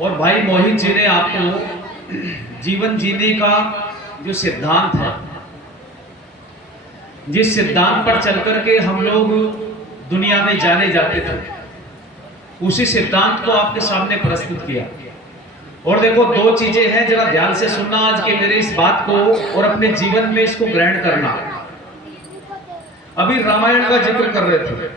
और भाई मोहित जी ने आपको जीवन जीने का जो सिद्धांत है, जिस सिद्धांत पर चलकर के हम लोग दुनिया में जाने जाते थे, उसी सिद्धांत को आपके सामने प्रस्तुत किया। और देखो, दो चीजें हैं, जरा ध्यान से सुनना आज के मेरे इस बात को और अपने जीवन में इसको ग्रहण करना। अभी रामायण का जिक्र कर रहे थे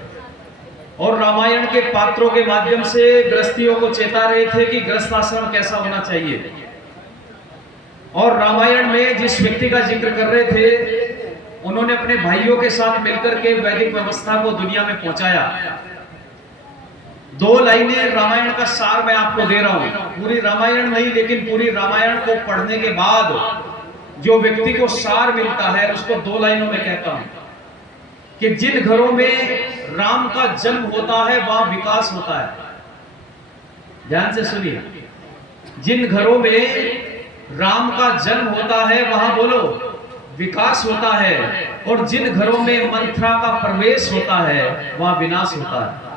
और रामायण के पात्रों के माध्यम से गृहस्थियों को चेता रहे थे कि गृहस्थ आश्रम कैसा होना चाहिए। और रामायण में जिस व्यक्ति का जिक्र कर रहे थे, उन्होंने अपने भाइयों के साथ मिलकर के वैदिक व्यवस्था को दुनिया में पहुंचाया। दो लाइनें रामायण का सार मैं आपको दे रहा हूं, पूरी रामायण नहीं, लेकिन पूरी रामायण को पढ़ने के बाद जो व्यक्ति को सार मिलता है उसको दो लाइनों में कहता हूं कि जिन घरों में राम का जन्म होता है वहां विकास होता है। ध्यान से सुनिए, जिन घरों में राम का जन्म होता है वहां बोलो विकास होता है, और जिन घरों में मंथरा का प्रवेश होता है वहां विनाश होता है।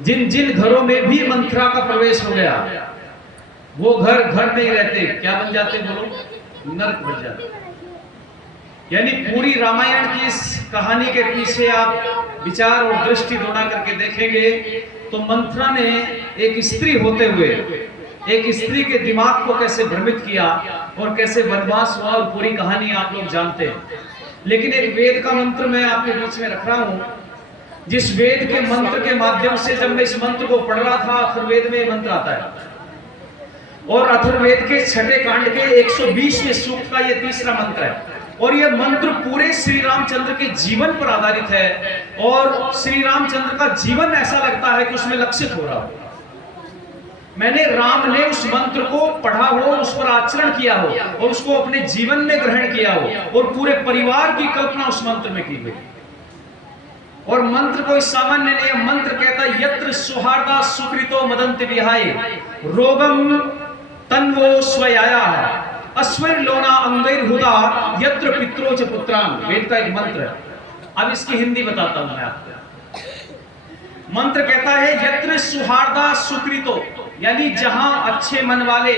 जिन जिन घरों में भी मंथरा का प्रवेश हो गया वो घर घर नहीं रहते, क्या बन जाते बोलो? नरक बन जाते। यानी पूरी रामायण की इस कहानी के पीछे आप विचार और दृष्टि दौड़ा करके देखेंगे तो मंथरा ने एक स्त्री होते हुए एक स्त्री के दिमाग को कैसे भ्रमित किया और कैसे वनवास हुआ, और पूरी कहानी आप लोग जानते हैं। लेकिन एक वेद का मंत्र मैं आपके बीच में रख रहा हूं, जिस वेद के मंत्र के माध्यम से जब मैं इस मंत्र को पढ़ रहा था, अथर्ववेद में मंत्र आता है और अथर्ववेद के छठे कांड के 120वें सूक्त का ये तीसरा मंत्र है। और यह मंत्र पूरे श्री रामचंद्र के जीवन पर आधारित है और श्री रामचंद्र का जीवन ऐसा लगता है कि उसमें लक्षित हो रहा हो। मैंने राम ने उस मंत्र को पढ़ा हो, उस पर आचरण किया हो और उसको अपने जीवन में ग्रहण किया हो, और पूरे परिवार की कल्पना उस मंत्र में की गई। और मंत्र कोई सामान्य नहीं, मंत्र कहता है यत्र सौहार्दा सुकृतो मदन्ति विहाय रोगम तन्वो स्वयाया अश्वर लोना अंगैर हुदा यत्र पित्रो च पुत्रान। वेद का एक मंत्र है। अब इसकी हिंदी बताता हूं मैं आपको। मंत्र कहता है यत्र सौहार्दा सुकृतो, यानी जहां अच्छे मन वाले,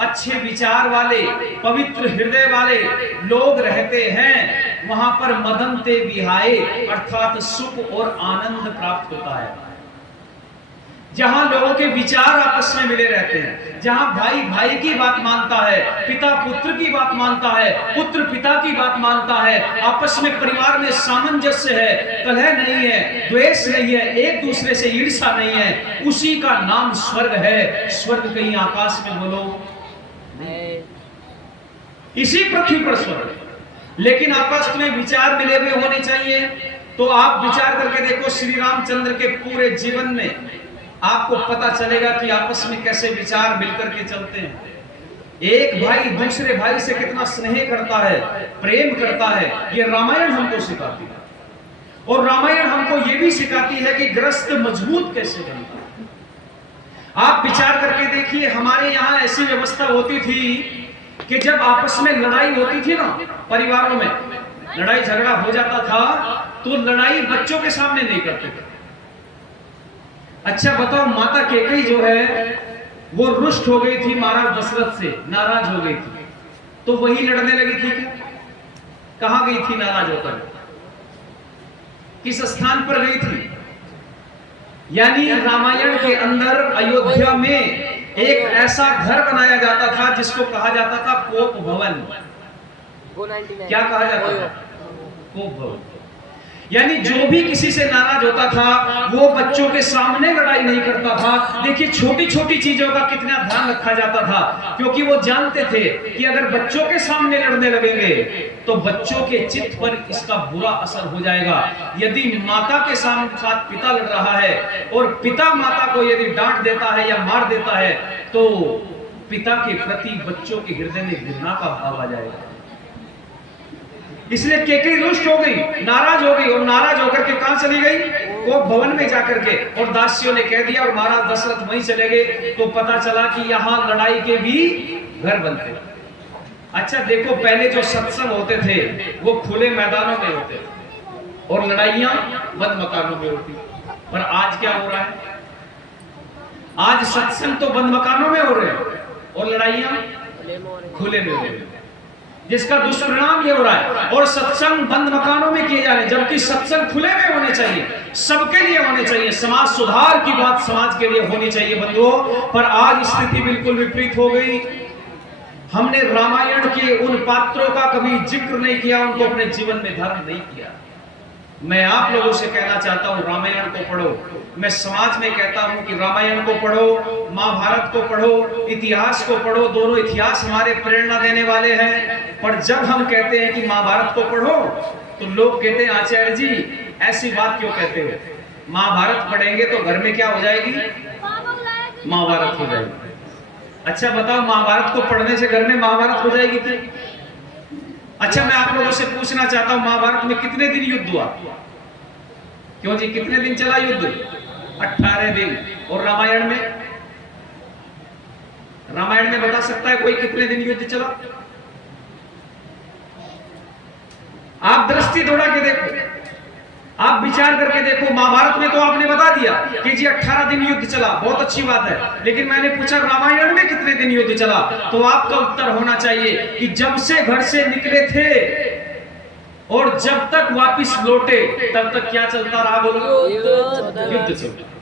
अच्छे विचार वाले, पवित्र हृदय वाले लोग रहते हैं वहां पर मदन्ते विहाय अर्थात सुख और आनंद प्राप्त होता है। जहां लोगों के विचार आपस में मिले रहते हैं, जहां भाई भाई की बात मानता है, पिता पुत्र की बात मानता है, पुत्र पिता की बात मानता है, आपस में परिवार में सामंजस्य है, कलह नहीं है, द्वेष नहीं है, एक दूसरे से ईर्ष्या नहीं है, उसी का नाम स्वर्ग है। स्वर्ग कहीं आकाश में बोलो नहीं, इसी पृथ्वी पर स्वर्ग। लेकिन आपस में विचार मिले हुए होने चाहिए। तो आप विचार करके देखो, श्री रामचंद्र के पूरे जीवन में आपको पता चलेगा कि आपस में कैसे विचार मिलकर के चलते हैं। एक भाई दूसरे भाई से कितना स्नेह करता है, प्रेम करता है, ये रामायण हमको सिखाती है। और रामायण हमको ये भी सिखाती है कि गृहस्थ मजबूत कैसे बनता है। आप विचार करके देखिए, हमारे यहाँ ऐसी व्यवस्था होती थी कि जब आपस में लड़ाई होती थी ना, परिवारों में लड़ाई झगड़ा हो जाता था तो लड़ाई बच्चों के सामने नहीं करते थे। अच्छा बताओ, माता कैकेयी जो है वो रुष्ट हो गई थी महाराज दशरथ से, नाराज हो गई थी, तो वही लड़ने लगी थी क्या? कहां गई थी नाराज होकर? किस स्थान पर गई थी? यानी रामायण के अंदर अयोध्या में एक ऐसा घर बनाया जाता था जिसको कहा जाता था कोप भवन। क्या कहा जाता था? कोप भवन। यानी जो भी किसी से नाराज होता था वो बच्चों के सामने लड़ाई नहीं करता था। देखिए छोटी छोटी चीजों का कितना ध्यान रखा जाता था, क्योंकि वो जानते थे कि अगर बच्चों के सामने लड़ने लगेंगे तो बच्चों के चित्त पर इसका बुरा असर हो जाएगा। यदि माता के साथ पिता लड़ रहा है और पिता माता को यदि डांट देता है या मार देता है तो पिता के प्रति बच्चों के हृदय में घृणा का भाव आ जाएगा। इसलिए कैकेयी रुष्ट हो गई, नाराज हो गई, और नाराज होकर के कहां चली गई? कोप भवन में जाकर के, और दासियों ने कह दिया और महाराज दशरथ वहीं चले गए। तो पता चला कि यहां लड़ाई के भी घर बनते। अच्छा देखो, पहले जो सत्संग होते थे वो खुले मैदानों में होते थे और लड़ाइयां बंद मकानों में होती। पर आज क्या हो रहा है? आज सत्संग तो बंद मकानों में हो रहे हैं और लड़ाइयां खुले में हो रही है, जिसका दुष्परिणाम ये हो रहा है। और सत्संग बंद मकानों में किए जा रहे हैं, जबकि सत्संग खुले में होने चाहिए, सबके लिए होने चाहिए। समाज सुधार की बात समाज के लिए होनी चाहिए बंधुओं, पर आज स्थिति बिल्कुल विपरीत हो गई। हमने रामायण के उन पात्रों का कभी जिक्र नहीं किया, उनको अपने जीवन में धारण नहीं किया। मैं आप लोगों से कहना चाहता हूं, रामायण को पढ़ो। मैं समाज में कहता हूं कि रामायण को पढ़ो, महाभारत को पढ़ो, इतिहास को पढ़ो। दोनों इतिहास हमारे प्रेरणा देने वाले हैं। पर जब हम कहते हैं कि महाभारत को पढ़ो तो लोग कहते हैं आचार्य जी ऐसी बात क्यों कहते हो? महाभारत पढ़ेंगे तो घर में क्या हो जाएगी? महाभारत हो जाएगी। अच्छा बताओ, महाभारत को पढ़ने से घर में महाभारत हो जाएगी क्या? अच्छा मैं आप लोगों से पूछना चाहता हूं, महाभारत में कितने दिन युद्ध हुआ? क्यों जी, कितने दिन चला युद्ध? 18 दिन। और रामायण में बता सकता है कोई कितने दिन युद्ध चला? आप दृष्टि दौड़ा के देखो, आप विचार करके देखो। महाभारत में तो आपने बता दिया कि जी 18 दिन युद्ध चला, बहुत अच्छी बात है। लेकिन मैंने पूछा रामायण में कितने दिन युद्ध चला? तो आपका उत्तर होना चाहिए कि जब से घर से निकले थे और जब तक वापस लौटे तब तक क्या चलता रहा? बोलो, युद्ध चलता।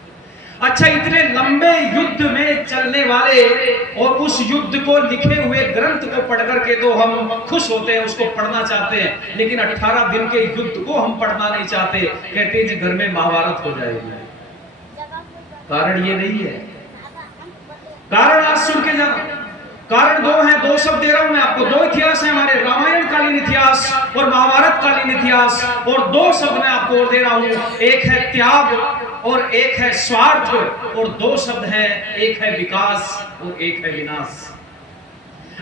अच्छा, इतने लंबे युद्ध में चलने वाले और उस युद्ध को लिखे हुए ग्रंथ को पढ़ करके तो हम खुश होते हैं, उसको पढ़ना चाहते हैं, लेकिन 18 दिन के युद्ध को हम पढ़ना नहीं चाहते। कहते हैं जी घर में महाभारत हो जाएगी। कारण ये नहीं है। कारण आज सुन के जाना, कारण दो है, दो शब्द दे रहा हूं मैं आपको। दो इतिहास है हमारे, रामायण कालीन इतिहास और महाभारत कालीन इतिहास। और दो शब्द मैं आपको और दे रहा हूं, एक है त्याग और एक है स्वार्थ, और दो शब्द हैं, एक है विकास और एक है विनाश।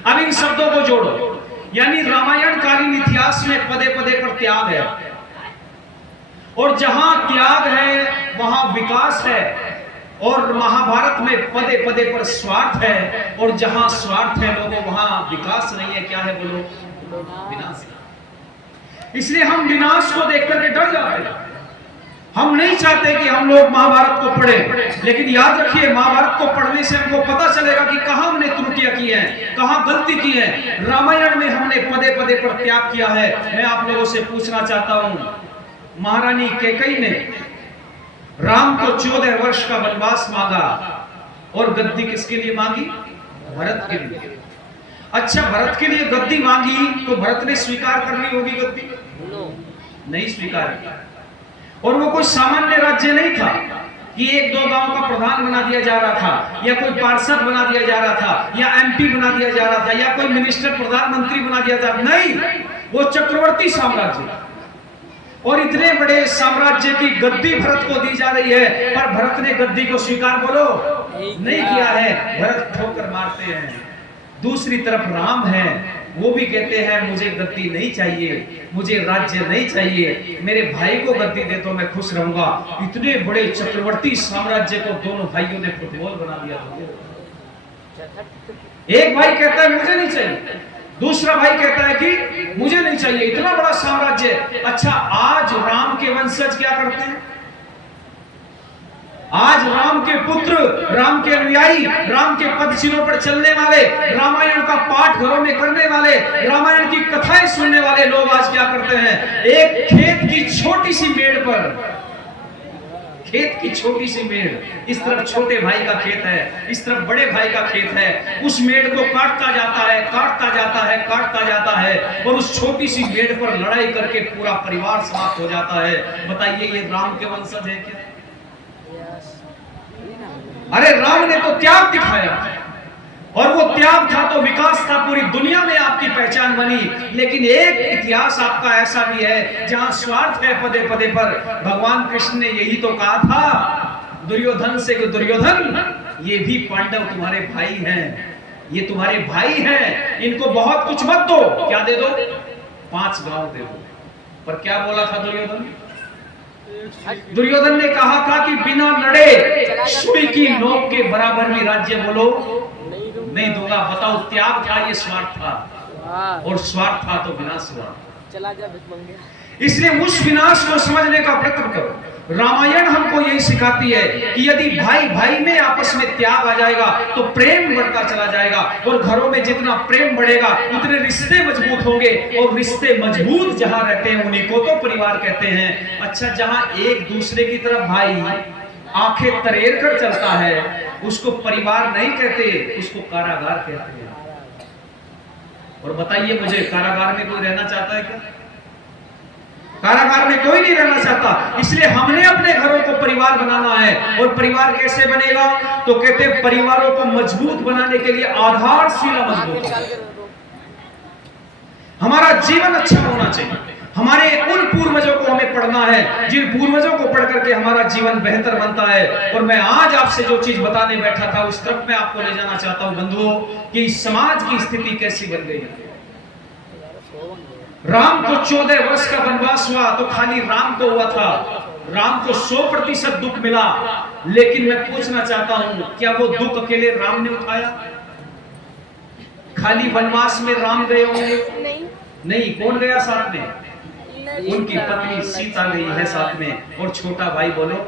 अब इन शब्दों को जोड़ो, यानी रामायण कालीन इतिहास में पदे पदे पर त्याग है, और जहां त्याग है वहां विकास है, और महाभारत में पदे पदे पर स्वार्थ है, और जहां स्वार्थ है लोगों वहां विकास नहीं है। क्या है बोलो? विनाश। इसलिए हम विनाश को देख करके डर जाते हैं। हम नहीं चाहते कि हम लोग महाभारत को पढ़ें, लेकिन याद रखिए महाभारत को पढ़ने से हमको पता चलेगा कि कहां हमने त्रुटियां की हैं, कहां गलती की है। रामायण में हमने पदे पदे पर त्याग किया है। मैं आप लोगों से पूछना चाहता हूं, महारानी कैकेयी ने राम को 14 वर्ष का वनवास मांगा, और गद्दी किसके लिए मांगी? भरत के लिए। अच्छा, भरत के लिए गद्दी मांगी तो भरत ने स्वीकार करनी होगी गद्दी? नहीं स्वीकार किया। और वो कोई सामान्य राज्य नहीं था कि एक दो गांव का प्रधान बना दिया जा रहा था, या कोई पार्षद बना दिया जा रहा था, या एमपी बना दिया जा रहा था, या कोई मिनिस्टर प्रधानमंत्री बना दिया जा रहा। नहीं, वो चक्रवर्ती साम्राज्य, और इतने बड़े साम्राज्य की गद्दी भरत को दी जा रही है, पर भरत ने गद्दी को स्वीकार बोलो नहीं किया है। भरत ठोकर मारते हैं। दूसरी तरफ राम है, वो भी कहते हैं मुझे गद्दी नहीं चाहिए, मुझे राज्य नहीं चाहिए, मेरे भाई को गद्दी दे तो मैं खुश रहूंगा। इतने बड़े चक्रवर्ती साम्राज्य को दोनों भाइयों ने फुटबॉल बना दिया। एक भाई कहता है मुझे नहीं चाहिए, दूसरा भाई कहता है कि मुझे नहीं चाहिए, इतना बड़ा साम्राज्य। अच्छा, आज राम के वंशज क्या करते हैं? आज राम के पुत्र, राम के अनुयायी, राम के पदचिन्हों पर चलने वाले, रामायण का पाठ घरों में करने वाले, रामायण की कथाएं सुनने वाले लोग आज क्या करते हैं? एक खेत की छोटी सी मेड़ पर, खेत की छोटी सी मेड़, इस तरफ छोटे भाई का खेत है, इस तरफ बड़े भाई का खेत है, उस मेड़ को काटता जाता है, काटता जाता है, काटता जाता है, और उस छोटी सी मेड़ पर लड़ाई करके पूरा परिवार समाप्त हो जाता है। बताइए ये राम के वंशज है क्या? अरे राम ने तो त्याग दिखाया, और वो त्याग था तो विकास था, पूरी दुनिया में आपकी पहचान बनी। लेकिन एक इतिहास आपका ऐसा भी है जहां स्वार्थ है पदे पदे पर। भगवान कृष्ण ने यही तो कहा था दुर्योधन से कि दुर्योधन ये भी पांडव तुम्हारे भाई हैं, ये तुम्हारे भाई हैं, इनको बहुत कुछ मत दो। क्या दे दो? 5 गांव दे दो। पर क्या बोला था दुर्योधन? दुर्योधन ने कहा था कि बिना लड़े सुई की नोक के बराबर भी राज्य बोलो नहीं दूंगा। बताओ, त्याग था ये स्वार्थ था, और स्वार्थ था तो विनाश हुआ। चला जा भिख मंगे। इसलिए उस विनाश को समझने का प्रयत्न करो, रामायण हमको यही सिखाती है कि यदि भाई भाई में आपस में त्याग आ जाएगा तो प्रेम बढ़ता चला जाएगा, और घरों में जितना प्रेम बढ़ेगा उतने रिश्ते मजबूत होंगे, और रिश्ते मजबूत जहां रहते हैं उन्हीं को तो परिवार कहते हैं। अच्छा, जहां एक दूसरे की तरफ भाई आंखें तरेर कर चलता है उसको परिवार नहीं कहते, उसको कारागार कहते हैं। और बताइए मुझे, कारागार में कोई रहना चाहता है क्या? कारागार में कोई नहीं रहना चाहता। इसलिए हमने अपने घरों को परिवार बनाना है। और परिवार कैसे बनेगा? तो कहते हैं परिवारों को मजबूत बनाने के लिए आधारशिला मजबूत हो, हमारा जीवन अच्छा होना चाहिए। हमारे उन पूर्वजों को हमें पढ़ना है जिन पूर्वजों को पढ़ करके हमारा जीवन बेहतर बनता है। और मैं आज आपसे जो चीज बताने बैठा था उस तरफ मैं आपको ले जाना चाहता हूं बंधुओं, कि समाज की स्थिति कैसी बन गई है। राम को 14 वर्ष का वनवास हुआ तो खाली राम को हुआ था, राम को 100% दुख मिला। लेकिन मैं पूछना चाहता हूं, क्या वो दुख अकेले राम ने उठाया? खाली वनवास में राम गए होंगे? नहीं, कौन गया साथ में? उनकी पत्नी सीता गई है साथ में, और छोटा भाई बोलो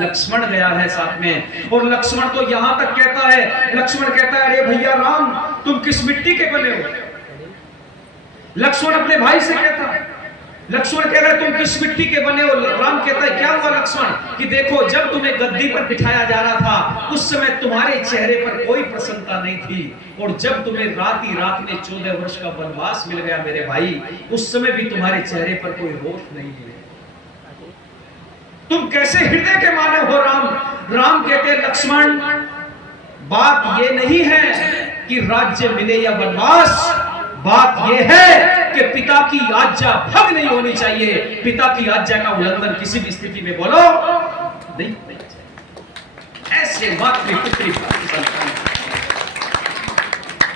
लक्ष्मण गया है साथ में। और लक्ष्मण तो यहां तक कहता है, लक्ष्मण कहता है, अरे भैया राम, तुम किस मिट्टी के बने हो? लक्ष्मण अपने भाई से कहता है, लक्ष्मण कह रहा है तुम किस मिट्टी के बने हो? राम कहता है क्या हुआ लक्ष्मण, कि देखो जब तुम्हें गद्दी पर बिठाया जा रहा था उस समय तुम्हारे चेहरे पर कोई प्रसन्नता नहीं थी, और जब तुम्हें रात ही रात में 14 वर्ष का वनवास मिल गया मेरे भाई, उस समय भी तुम्हारे चेहरे पर कोई रोष नहीं है। तुम कैसे हृदय के मानव हो राम? राम कहते हैं लक्ष्मण, बात ये नहीं है कि राज्य मिले या वनवास, बात यह है कि पिता की आज्ञा भंग नहीं होनी चाहिए। पिता की आज्ञा का उल्लंघन किसी भी स्थिति में बोलो नहीं चाहिए। ऐसे मातृपुत्री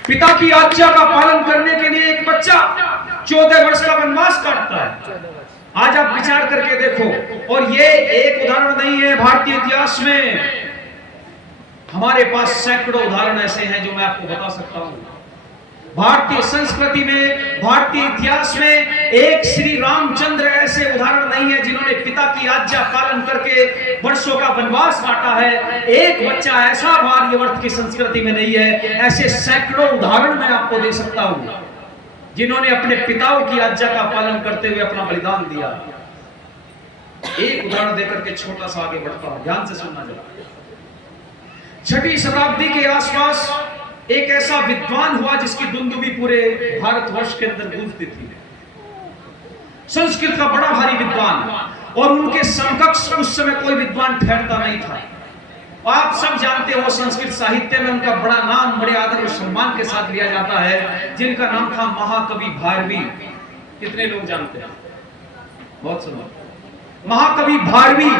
पिता की आज्ञा का पालन करने के लिए एक बच्चा 14 वर्ष का वनवास काटता है। आज आप विचार करके देखो, और ये एक उदाहरण नहीं है भारतीय इतिहास में, हमारे पास सैकड़ों उदाहरण ऐसे हैं जो मैं आपको बता सकता हूं। भारतीय संस्कृति में, भारतीय इतिहास में एक श्री रामचंद्र ऐसे उदाहरण नहीं है जिन्होंने पिता की आज्ञा पालन करके वर्षों का वनवास काटा है। एक बच्चा ऐसा आर्यवर्त की संस्कृति में नहीं है। ऐसे सैकड़ों उदाहरण मैं आपको दे सकता हूं जिन्होंने अपने पिताओं की आज्ञा का पालन करते हुए अपना बलिदान दिया। एक उदाहरण देकर के छोटा सा आगे बढ़ता हूं, ध्यान से सुनना जरा। 6वीं शताब्दी के आसपास एक ऐसा विद्वान हुआ जिसकी दुंदुभी पूरे भारतवर्ष के अंदर गूंजती थी। संस्कृत का बड़ा भारी विद्वान, और उनके समकक्ष उस समय कोई विद्वान ठहरता नहीं था। आप सब जानते हो संस्कृत साहित्य में उनका बड़ा नाम बड़े आदर और सम्मान के साथ लिया जाता है, जिनका नाम था महाकवि भारवी। कितने लोग जानते हैं? बहुत सुनो। महाकवि भारवी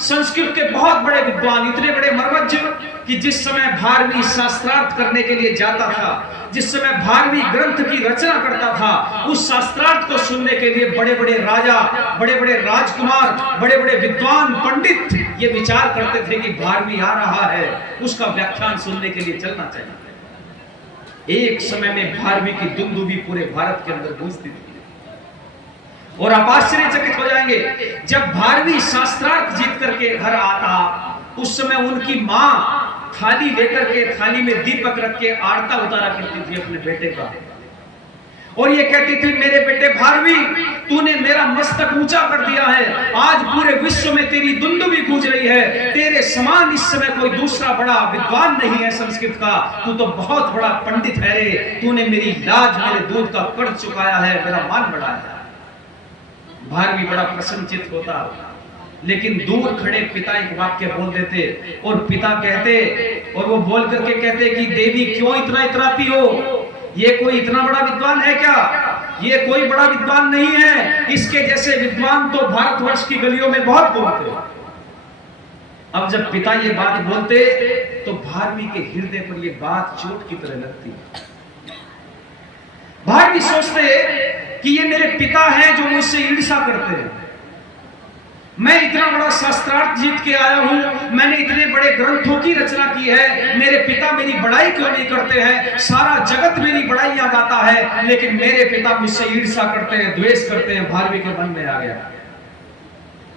संस्कृत के बहुत बड़े विद्वान, इतने बड़े मर्मज्ञ कि जिस समय भारवी शास्त्रार्थ करने के लिए जाता था, जिस समय भारवी ग्रंथ की रचना करता था, उस शास्त्रार्थ को सुनने के लिए बड़े बड़े राजा, बड़े बड़े राजकुमार, बड़े बड़े विद्वान पंडित ये विचार करते थे कि भारवी आ रहा है, उसका व्याख्यान सुनने के लिए चलना चाहिए। एक समय में भारवी की दुंदुभी पूरे भारत के अंदर गूंजती थी। और आप आश्चर्यचकित हो जाएंगे, जब भारवी शास्त्रार्थ जीत करके घर आता उस समय उनकी मां थाली लेकर के, थाली में दीपक रख के आरता उतारा करती थी अपने बेटे का, और ये कहती थी मेरे बेटे भारवी, तूने मेरा मस्तक ऊंचा कर दिया है, आज पूरे विश्व में तेरी दुंदुभी गूंज रही है, तेरे समान इस समय कोई दूसरा बड़ा विद्वान नहीं है संस्कृत का, तू तो बहुत बड़ा पंडित है रे, तूने मेरी लाज, मेरे दूध का कर्ज चुकाया है, मेरा मान बढ़ाया। भारवी बड़ा प्रसन्नचित होता, लेकिन दूर खड़े पिता एक वाक्य बोल देते, और पिता कहते, और वो बोल करके कहते कि देवी क्यों इतना इतराती हो, ये कोई इतना बड़ा विद्वान है क्या? ये कोई बड़ा विद्वान नहीं है, इसके जैसे विद्वान तो भारतवर्ष की गलियों में बहुत घूमते। अब जब पिता ये बात बोलते तो भारवी के हृदय पर ये बात चोट की तरह लगती। भारवी सोचते कि ये मेरे पिता हैं जो मुझसे ईर्ष्या करते हैं, मैं इतना बड़ा शास्त्रार्थ जीत के आया हूं, मैंने इतने बड़े ग्रंथों की रचना की है, मेरे पिता मेरी बड़ाई क्यों नहीं करते हैं? सारा जगत मेरी बड़ाइयां गाता है, लेकिन मेरे पिता मुझसे ईर्ष्या करते हैं, द्वेष करते हैं। भारवी के मन में आ गया।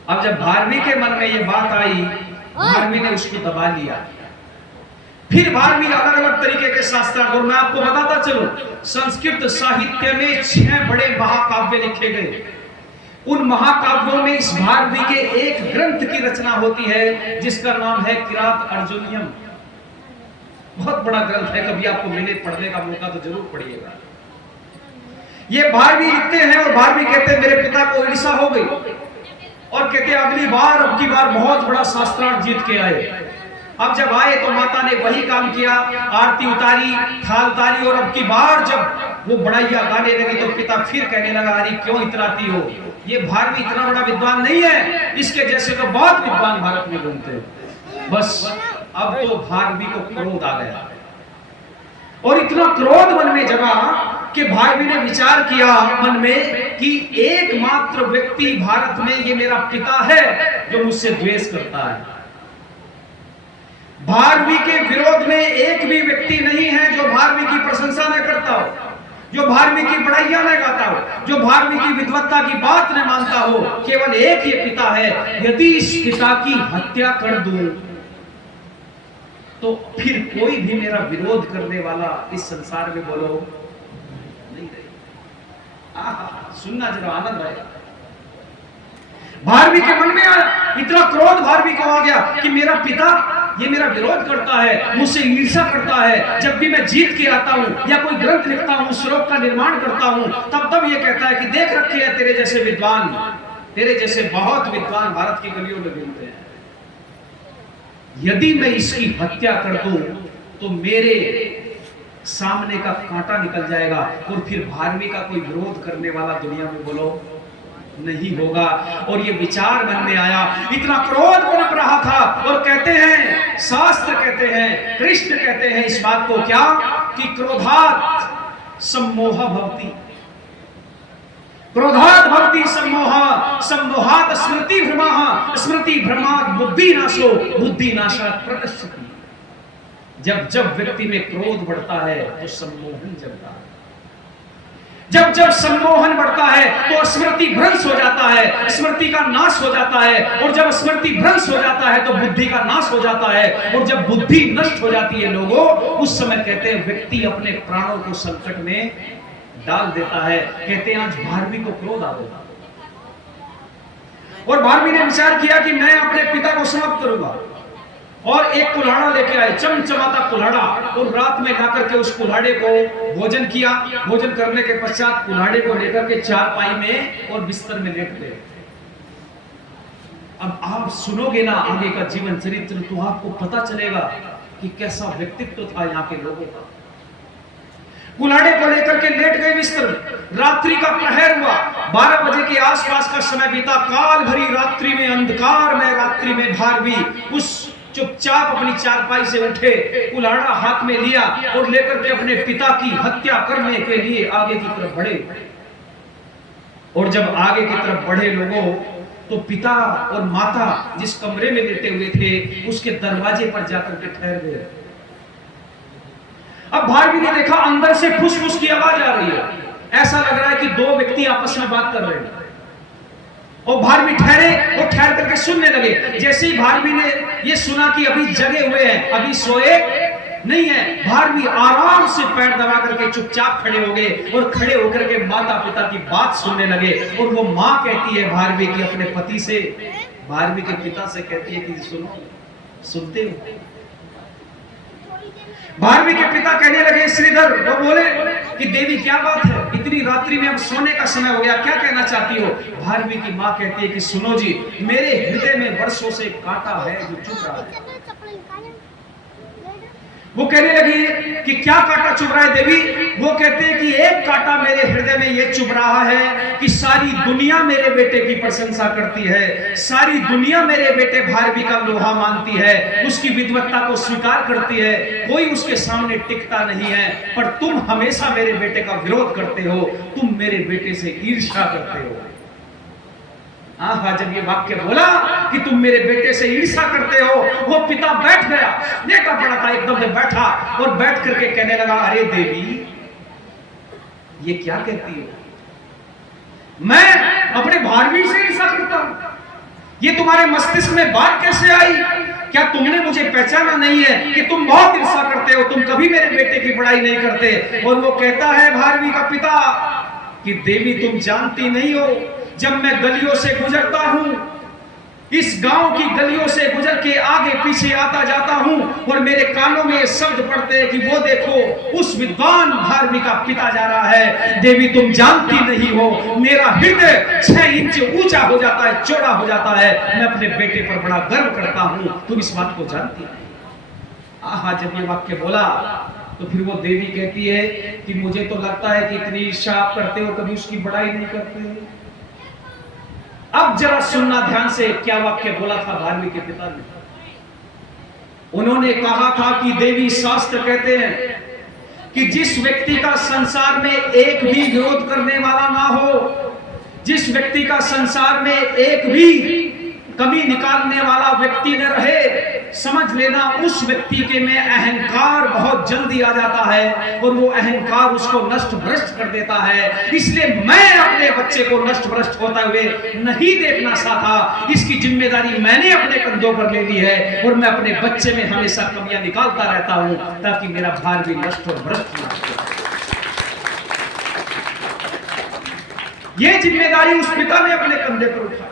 अब जब भारवी के मन में ये बात आई, भारवी ने उसको दबा लिया। फिर भारवी अलग अलग तरीके के शास्त्रार्थ, और मैं आपको बताता चलूं, संस्कृत साहित्य में 6 बड़े महाकाव्य लिखे गए। उन महाकाव्यों में इस भारवी के एक ग्रंथ की रचना होती है जिसका नाम है किरात अर्जुनियम। बहुत बड़ा ग्रंथ है, कभी आपको मिले पढ़ने का मौका तो जरूर पढ़िएगा। ये भारवी लिखते हैं और भारवी कहते हैं मेरे पिता को ईर्ष्या हो गई, और कहते अगली बार अब की बार बहुत बड़ा शास्त्रार्थ जीत के आए। अब जब आए तो माता ने वही काम किया, आरती उतारी, थाल उतारी, और अब की बार जब वो बड़ाइया गाने लगी तो पिता फिर कहने लगा अरे क्यों इतराती हो, ये भारवी इतना बड़ा विद्वान नहीं है, इसके जैसे तो बहुत विद्वान भारत में घूमते हैं। बस अब तो भारवी को क्रोध आ गया, और इतना क्रोध मन में जगा कि भारवी ने विचार किया मन में कि एकमात्र व्यक्ति भारत में ये मेरा पिता है जो मुझसे द्वेष करता है। भारवी के विरोध में एक भी व्यक्ति नहीं है जो भारवी की प्रशंसा न करता हो, जो भारवी की बड़ाइयां न गाता हो, जो भारवी की विद्वत्ता की बात न मानता हो। केवल एक ही पिता है। यदि इस पिता की हत्या कर दूं तो फिर कोई भी मेरा विरोध करने वाला इस संसार में बोलो नहीं रहे। सुनना जरा आनंद आएगा। भारवी के मन में आया, इतना क्रोध भारवी को आ गया कि मेरा पिता ये मेरा विरोध करता है, मुझसे ईर्ष्या करता है। जब भी मैं जीत के आता हूं या कोई ग्रंथ लिखता हूं, श्लोक का निर्माण करता हूं, तब ये कहता है कि देख रखे हैं तेरे जैसे विद्वान, तेरे जैसे बहुत विद्वान भारत की गलियों में घूमते हैं। यदि मैं इसकी हत्या कर दूं तो मेरे सामने का कांटा निकल जाएगा, और फिर भारवी का कोई विरोध करने वाला दुनिया में बोलो नहीं होगा। और ये विचार मन में आया, इतना क्रोध पनप रहा था। और कहते हैं, शास्त्र कहते हैं, कृष्ण कहते हैं इस बात को क्या कि क्रोधात् सम्मोह भवति, क्रोधात् भवति सम्मोह, सम्मोहात् स्मृति भ्रमः, स्मृति भ्रमात् बुद्धि नाशो, बुद्धि नाशात् प्रणश्यति। जब जब व्यक्ति में क्रोध बढ़ता है तो सम्मोहन जगता है, जब जब सम्मोहन बढ़ता है तो स्मृति भ्रंश हो जाता है, स्मृति का नाश हो जाता है, और जब स्मृति भ्रंश हो जाता है तो बुद्धि का नाश हो जाता है, और जब बुद्धि नष्ट हो जाती है लोगों, उस समय कहते हैं व्यक्ति अपने प्राणों को संकट में डाल देता है। कहते हैं आज भारवी को क्रोध आ गया, और भारवी ने विचार किया कि मैं अपने पिता को समाप्त करूंगा, और एक कुल्हाड़ा लेके आए, चमचमाता कुल्हाड़ा, और रात में लाकर के उस कुल्हाड़े को भोजन किया। भोजन करने के पश्चात कुल्हाड़े को लेकर के चारपाई में और बिस्तर में लेट गए। अब आप सुनोगे ना आगे का जीवन चरित्र तो आपको पता चलेगा कि कैसा व्यक्तित्व था यहाँ के लोगों का। कुल्हाड़े को लेकर के लेट गए बिस्तर में। रात्रि का प्रहर हुआ, 12 बजे के आसपास का समय बीता। काल भरी रात्रि में, अंधकार में रात्रि में भारवी उस चुपचाप अपनी चारपाई से उठे, कुल्हाड़ा हाथ में लिया और लेकर के अपने पिता की हत्या करने के लिए आगे की तरफ बढ़े। और जब आगे की तरफ बढ़े लोगों, तो पिता और माता जिस कमरे में लेटे हुए थे उसके दरवाजे पर जाकर के ठहर गए। अब भारवी ने देखा अंदर से फुसफुस की आवाज आ रही है, ऐसा लग रहा है कि 2 व्यक्ति आपस में बात कर रहे हैं। और भारवी ठहरे और ठहर करके सुनने लगे। जैसे ही भारवी ने ये सुना कि अभी जगे हुए हैं, अभी सोए नहीं है, भारवी आराम से पैर दबा करके चुपचाप खड़े हो गए, और खड़े होकर के माता पिता की बात सुनने लगे। और वो माँ कहती है भारवी की अपने पति से, भारवी के पिता से कहती है कि सुनो, सुनते हो? भारवी के पिता कहने लगे श्रीधर, वो बोले कि देवी क्या बात है, इतनी रात्रि में अब सोने का समय हो गया, क्या कहना चाहती हो? भारवी की माँ कहती है कि सुनो जी, मेरे हृदय में वर्षों से कांटा है जो चुभ रहा है। वो कहने लगी कि क्या कांटा चुभ रहा है देवी? वो कहते हैं कि एक कांटा मेरे हृदय में ये चुभ रहा है कि सारी दुनिया मेरे बेटे की प्रशंसा करती है, सारी दुनिया मेरे बेटे भारवी का लोहा मानती है, उसकी विद्वत्ता को स्वीकार करती है, कोई उसके सामने टिकता नहीं है, पर तुम हमेशा मेरे बेटे का विरोध करते हो, तुम मेरे बेटे से ईर्ष्या करते हो। हाँ, जब ये वाक्य बोला कि तुम मेरे बेटे से ईर्ष्या करते हो, वो पिता बैठ गया, लेटा पड़ा था, एकदम से बैठा और बैठ करके कहने लगा, अरे देवी ये क्या कहती हो? मैं अपने भारवी से ईर्ष्या करता हूं? ये तुम्हारे मस्तिष्क में बात कैसे आई? क्या तुमने मुझे पहचाना नहीं है कि तुम बहुत ईर्ष्या करते हो, तुम कभी मेरे बेटे की बड़ाई नहीं करते? और वो कहता है भारवी का पिता कि देवी तुम जानती नहीं हो, जब मैं गलियों से गुजरता हूं, इस गांव की गलियों से गुजर के आगे पीछे आता जाता हूं और मेरे कानों में ये शब्द पड़ते हैं कि वो देखो उस विद्वान भारवी का पिता जा रहा है। देवी तुम जानती नहीं हो, मेरा हृदय 6 इंच ऊंचा हो जाता है, चौड़ा हो जाता है। मैं अपने बेटे पर बड़ा गर्व करता हूं, तुम इस बात को जानती नहीं। आहा, जब ये वाक्य बोला तो फिर वो देवी कहती है कि मुझे तो लगता है कि इतनी ईर्ष्या आप करते हो, कभी उसकी बड़ाई नहीं करते। अब जरा सुनना ध्यान से, क्या वाक्य बोला था भारवी के पिता ने। उन्होंने कहा था कि देवी शास्त्र कहते हैं कि जिस व्यक्ति का संसार में एक भी विरोध करने वाला ना हो, जिस व्यक्ति का संसार में एक भी कमी निकालने वाला व्यक्ति न रहे, समझ लेना उस व्यक्ति के में अहंकार बहुत जल्दी आ जाता है और वो अहंकार उसको नष्ट भ्रष्ट कर देता है। इसलिए मैं अपने बच्चे को नष्ट भ्रष्ट होता हुए नहीं देखना चाहता, इसकी जिम्मेदारी मैंने अपने कंधों पर ले ली है और मैं अपने बच्चे में हमेशा कमियां निकालता रहता हूं ताकि मेरा भार भी नष्ट और भ्रष्ट ना हो। ये जिम्मेदारी उस पिता ने अपने कंधे पर उठाई।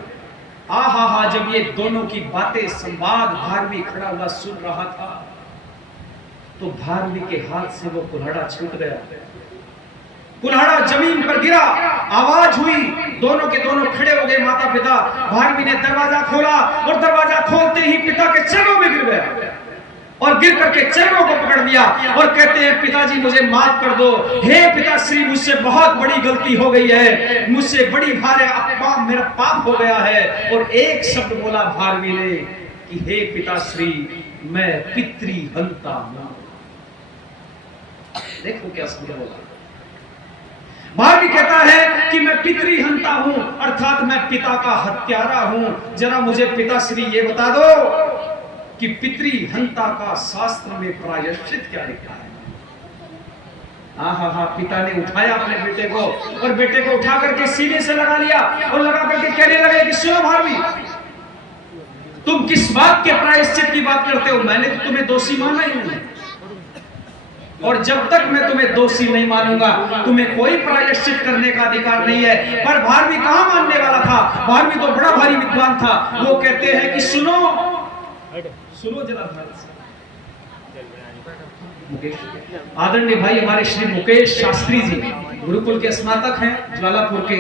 आहा हा, जब ये दोनों की बातें संवाद भारवी खड़ा हुआ सुन रहा था तो भारवी के हाथ से वो कुल्हाड़ा छूट गया। कुल्हाड़ा जमीन पर गिरा, आवाज हुई, दोनों के दोनों खड़े हो गए माता पिता। भारवी ने दरवाजा खोला और दरवाजा खोलते ही पिता के चरणों में गिर गया और गिर करके चरणों को पकड़ लिया और कहते हैं पिताजी मुझे माफ कर दो, हे पिताश्री मुझसे बहुत बड़ी गलती हो गई है, मुझसे बड़ी भारे मेरा पाप हो गया है। और एक शब्द बोला भारवी ने कि हे पिताश्री मैं पितृहंता हूं। देखो क्या शब्द बोला। भारवी कहता है कि मैं पितृहंता हूं, अर्थात मैं पिता का हत्यारा हूं। जरा मुझे पिताश्री ये बता दो कि पितृहंता का शास्त्र में प्रायश्चित क्या लिखा है? आहा, पिता ने उठाया अपने बेटे को और बेटे को उठा करके सीने से लगा लिया और लगा करके कहने लगे कि सुनो भारवी, तुम किस बात के प्रायश्चित की बात करते हो? मैंने तो तुम्हें दोषी माना ही नहीं और जब तक मैं तुम्हें दोषी नहीं मानूंगा तुम्हें कोई प्रायश्चित करने का अधिकार नहीं है। पर भारवी कहां मानने वाला था? भारवी तो बड़ा भारी विद्वान था। वो कहते हैं कि सुनो जरा ध्यान से। आदरणीय भाई हमारे श्री मुकेश शास्त्री जी गुरुकुल के स्नातक हैं ज्वालापुर के।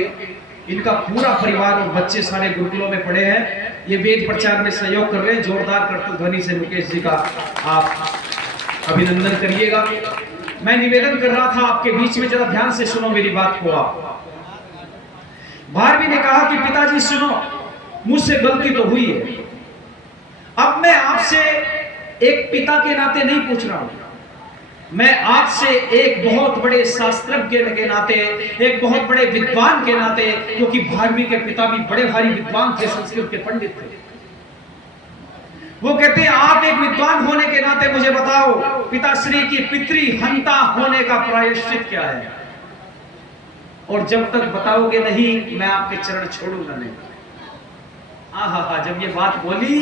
इनका पूरा परिवार और बच्चे सारे गुरुकुलों में पढ़े हैं। ये वेद प्रचार में सहयोग कर रहे हैं। जोरदार करतल ध्वनि से मुकेश जी का आप अभिनंदन करिएगा। मैं निवेदन कर रहा था आपके बीच में, जरा ध्यान से सुनो मेरी बात को आप। भारवी ने कहा कि पिताजी सुनो, मुझसे गलती तो हुई है, अब मैं आपसे एक पिता के नाते नहीं पूछ रहा हूं, मैं आपसे एक बहुत बड़े शास्त्रज्ञ के नाते, एक बहुत बड़े विद्वान के नाते, क्योंकि भारवी के पिता भी बड़े भारी विद्वान थे, संस्कृत के पंडित थे। वो कहते हैं आप एक विद्वान होने के नाते मुझे बताओ पिताश्री की पितृहंता होने का प्रायश्चित क्या है, और जब तक बताओगे नहीं मैं आपके चरण छोड़ूंगा नहीं। आहा, जब ये बात बोली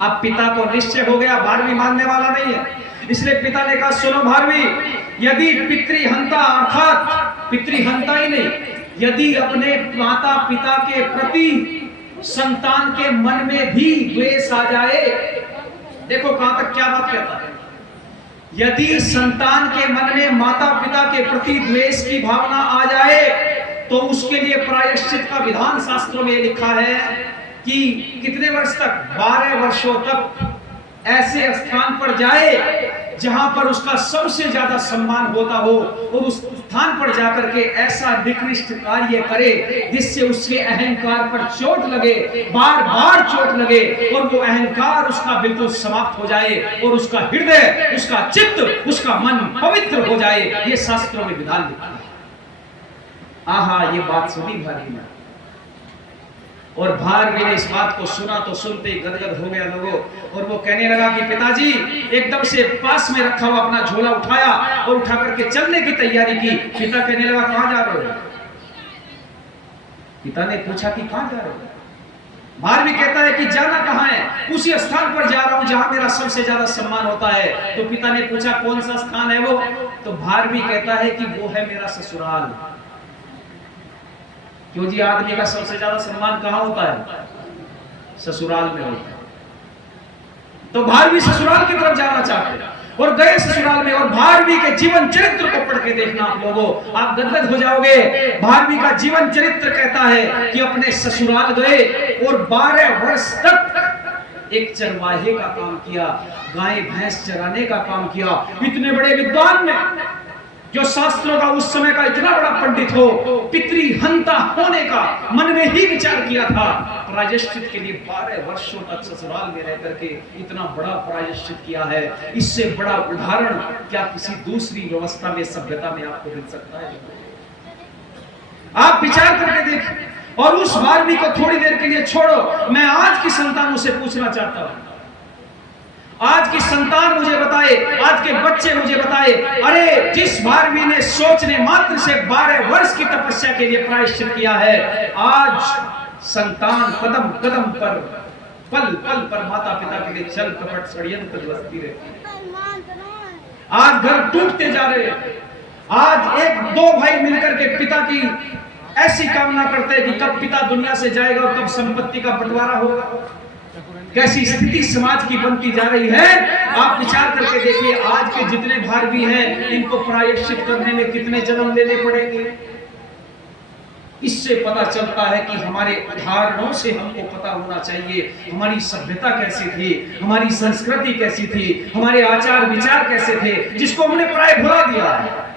अब पिता को निश्चय हो गया भारवी मानने वाला नहीं है। इसलिए पिता ने कहा सुनो भारवी, यदि पितृहंता अर्थात पितृहंता ही नहीं, यदि अपने माता पिता के प्रति संतान के मन में भी द्वेष आ जाए, देखो कहां तक क्या बात कहता है, यदि संतान के मन में माता पिता के प्रति द्वेष की भावना आ जाए तो उसके लिए प्रायश्चित का विधान शास्त्रों में लिखा है कि कितने वर्ष तक, 12 वर्षों तक ऐसे स्थान पर जाए जहां पर उसका सबसे ज्यादा सम्मान होता हो और उस स्थान पर जाकर के ऐसा निकृष्ट कार्य करे जिससे उसके अहंकार पर चोट लगे, बार बार चोट लगे और वो अहंकार उसका बिल्कुल समाप्त हो जाए और उसका हृदय, उसका चित्त, उसका मन पवित्र हो जाए। ये शास्त्रों में विधान लिखा है। आहा, ये बात सुनी भारवी ने, और भारवी ने इस बात को सुना तो सुनते ही गदगद हो गया लोगों, और वो कहने लगा कि पिताजी, एकदम से पास में रखा हुआ अपना झोला उठाया और उठा करके चलने की तैयारी की। पिता कहने लगा कहां जा रहे हो? पिता ने पूछा कि कहां जा रहे हो? भारवी कहता है कि जाना कहाँ है? उसी स्थान पर जा रहा हूं जहां मेरा सबसे ज्यादा सम्मान होता है। तो पिता ने पूछा कौन सा स्थान है वो? तो भारवी कहता है कि वो है मेरा ससुराल। क्यों जी? आदमी का सबसे ज्यादा सम्मान कहां होता है? ससुराल में होता है। तो भारवी ससुराल की तरफ जाना चाहते हैं और गए ससुराल में। और भारवी के जीवन चरित्र को पढ़ के देखना आप लोगों, आप गदगद हो जाओगे। भारवी का जीवन चरित्र कहता है कि अपने ससुराल गए और 12 वर्ष तक एक चरवाहे का काम किया, गाय भैंस चराने का काम किया। इतने बड़े विद्वान में, जो शास्त्रों का उस समय का इतना बड़ा पंडित हो, पितृहंता होने का मन में ही विचार किया था। प्रायश्चित के लिए 12 वर्षों तक ससुराल में रह करके इतना बड़ा प्रायश्चित किया है। इससे बड़ा उदाहरण क्या किसी दूसरी व्यवस्था में, सभ्यता में आपको मिल सकता है? आप विचार करके देखें। और उस भारवी को थोड़ी देर के लिए छोड़ो, मैं आज की संतानों से पूछना चाहता हूं, आज की संतान मुझे बताए, आज के बच्चे मुझे बताए, अरे जिस भारवी ने सोचने मात्र से 12 वर्ष की तपस्या के लिए प्रायश्चित किया है, आज संतान कदम कदम पर, पल पल पर माता पिता के लिए छल कपट षड्यंत्र बसती रहती है। आज घर टूटते जा रहे हैं। आज एक दो भाई मिलकर के पिता की ऐसी कामना करते हैं कि कब पिता दुनिया से जाएगा और कब संपत्ति का बंटवारा होगा। कैसी स्थिति समाज की बनती जा रही है। आप विचार करके देखिए, आज के जितने भारवी हैं, इनको प्रायश्चित करने में कितने जन्म लेने पड़ेंगे। इससे पता चलता है कि हमारे उदाहरणों से हमको पता होना चाहिए हमारी सभ्यता कैसी थी, हमारी संस्कृति कैसी थी, हमारे आचार विचार कैसे थे, जिसको हमने प्राय भुला दिया है।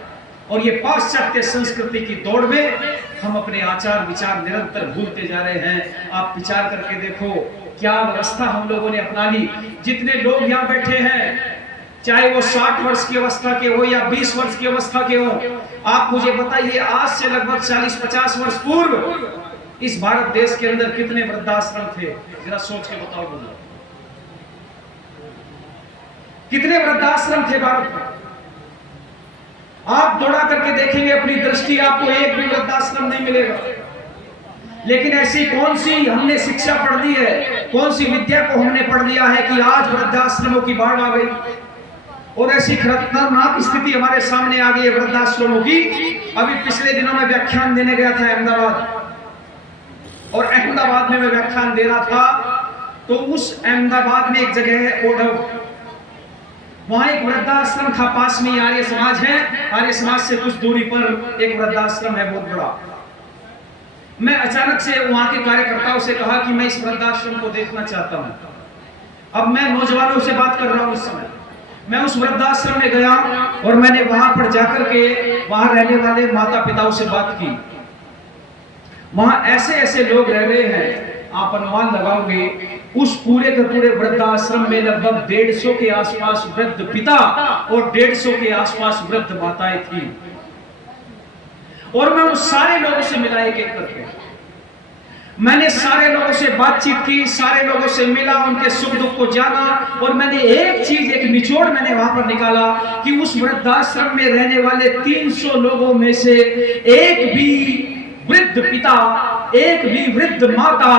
और ये पाश्चात्य संस्कृति की दौड़ में हम अपने आचार विचार निरंतर भूलते जा रहे हैं। आप विचार करके देखो क्या व्यवस्था हम लोगों ने अपना ली। जितने लोग यहाँ बैठे हैं, चाहे वो 60 वर्ष की अवस्था के हो या 20 वर्ष की अवस्था के हो, आप मुझे बताइए आज से लगभग 40-50 वर्ष पूर्व इस भारत देश के अंदर कितने वृद्धाश्रम थे? जरा सोच के बताओ मुझे, कितने वृद्धाश्रम थे भारत में? आप दौड़ा करके देखेंगे अपनी दृष्टि, आपको एक भी वृद्धाश्रम नहीं मिलेगा। लेकिन ऐसी कौन सी हमने शिक्षा पढ़ ली है, कौन सी विद्या को हमने पढ़ लिया है कि आज वृद्धाश्रमों की बाढ़ आ गई और ऐसी खतरनाक स्थिति हमारे सामने आ गई है वृद्धाश्रमों की। अभी पिछले दिनों में व्याख्यान देने गया था अहमदाबाद, और अहमदाबाद में मैं व्याख्यान दे रहा था, तो उस अहमदाबाद में एक जगह है ओढ़व, वहां एक वृद्धाश्रम था। पास में आर्य समाज है, आर्य समाज से कुछ दूरी पर एक वृद्धाश्रम है बहुत बड़ा। मैं अचानक से वहां के कार्यकर्ताओं से कहा कि मैं इस वृद्धाश्रम को देखना चाहता हूं। अब मैं नौजवानों से बात कर रहा हूं इस समय। मैं उस वृद्धाश्रम में गया और मैंने वहां पर जाकर के वहां रहने वाले माता पिताओं से बात की। वहां ऐसे ऐसे लोग रह रहे हैं, आप अनुमान लगाओगे उस पूरे के पूरे वृद्धाश्रम में लगभग 150 के आसपास वृद्ध पिता और 150 के आसपास वृद्ध माताएं थी। और मैं उन सारे लोगों से मिला एक एक करके। मैंने सारे लोगों से बातचीत की, सारे लोगों से मिला, उनके सुख दुख को जाना, और मैंने एक चीज, एक निचोड़ मैंने वहां पर निकाला कि उस वृद्धाश्रम में रहने वाले 300 लोगों में से एक भी वृद्ध पिता, एक भी वृद्ध माता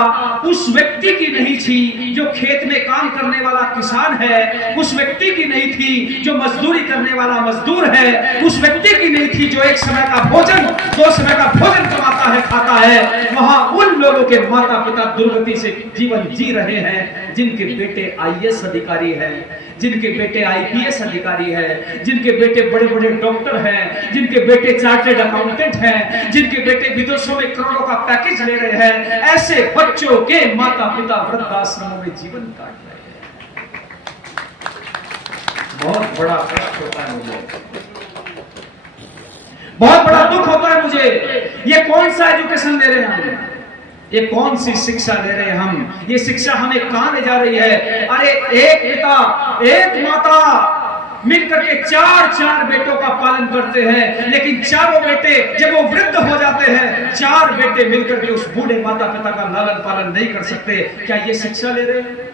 उस व्यक्ति की नहीं थी जो खेत में काम करने वाला किसान है, उस व्यक्ति की नहीं थी जो मजदूरी करने वाला मजदूर है, उस व्यक्ति की नहीं थी जो एक समय का भोजन, 2 समय का भोजन कमाता है, खाता है। वहां उन लोगों के माता पिता दुर्गति से जीवन जी रहे हैं, जिनके बेटे IAS अधिकारी हैं, जिनके बेटे IPS अधिकारी हैं, जिनके बेटे बड़े बड़े डॉक्टर हैं, जिनके बेटे चार्टर्ड अकाउंटेंट हैं, जिनके बेटे विदेशों में करोड़ों का पैकेज ले रहे हैं। ऐसे बच्चों के माता पिता वृद्धाश्रमों में जीवन काट रहे हैं। बहुत बड़ा कष्ट होता है मुझे, बहुत बड़ा दुख होता है मुझे। ये कौन सा एजुकेशन ले रहे हैं हम? ये कौन सी शिक्षा ले रहे हैं हम? ये शिक्षा हमें कहां ले जा रही है? अरे एक पिता, एक माता मिलकर के 4 बेटों का पालन करते हैं, लेकिन चारों बेटे जब वो वृद्ध हो जाते हैं, 4 बेटे मिलकर के उस बूढ़े माता पिता का लालन पालन नहीं कर सकते। क्या ये शिक्षा ले रहे हैं?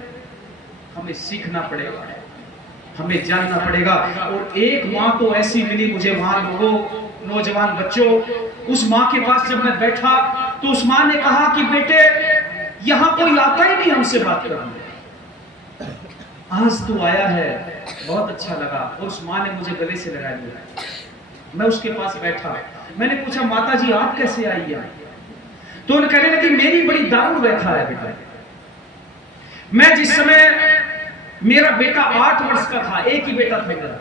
हमें सीखना पड़ेगा, हमें जानना पड़ेगा। और एक माँ तो ऐसी मिली मुझे वहां लोगों, नौजवान बच्चों, उस माँ के पास जब मैं बैठा तो उस माँ ने कहा कि बेटे यहां कोई आता ही नहीं हमसे बात करने। आज तू आया है, बहुत अच्छा लगा। और उस माँ ने मुझे गले से लगा लिया। मैं उसके पास बैठा, मैंने पूछा माता जी आप कैसे आई है? तो उन्हें कहने लगी मेरी बड़ी दारुण व्यथा है बेटा। मैं जिस समय मेरा बेटा 8 वर्ष का था, एक ही बेटा था मेरा,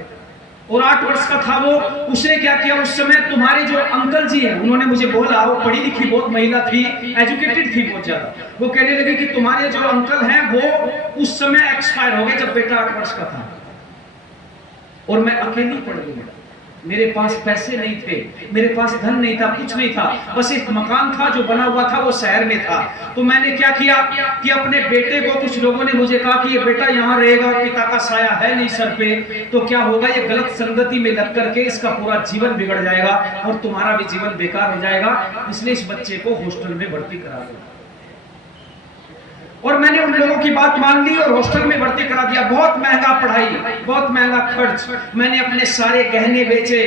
और 8 वर्ष का था वो, उसने क्या किया उस समय, तुम्हारे जो अंकल जी हैं उन्होंने मुझे बोला, वो पढ़ी लिखी बहुत महिला थी, एजुकेटेड थी बहुत ज्यादा, वो कहने लगी कि तुम्हारे जो अंकल हैं वो उस समय एक्सपायर हो गए जब बेटा 8 वर्ष का था, और मैं अकेली पड़ गई। मेरे पास पैसे नहीं थे, मेरे पास धन नहीं था, कुछ नहीं था, बस एक मकान था जो बना हुआ था, वो शहर में था। तो मैंने क्या किया कि अपने बेटे को, कुछ लोगों ने मुझे कहा कि ये बेटा यहाँ रहेगा, पिता का साया है नहीं सर पे, तो क्या होगा, ये गलत संगति में लग करके इसका पूरा जीवन बिगड़ जाएगा और तुम्हारा भी जीवन बेकार हो जाएगा, इसलिए इस बच्चे को हॉस्टल में भर्ती करा दो। और मैंने उन लोगों की बात मान ली और हॉस्टल में भर्ती करा दिया। बहुत महंगा पढ़ाई, बहुत महंगा खर्च, मैंने अपने सारे गहने बेचे,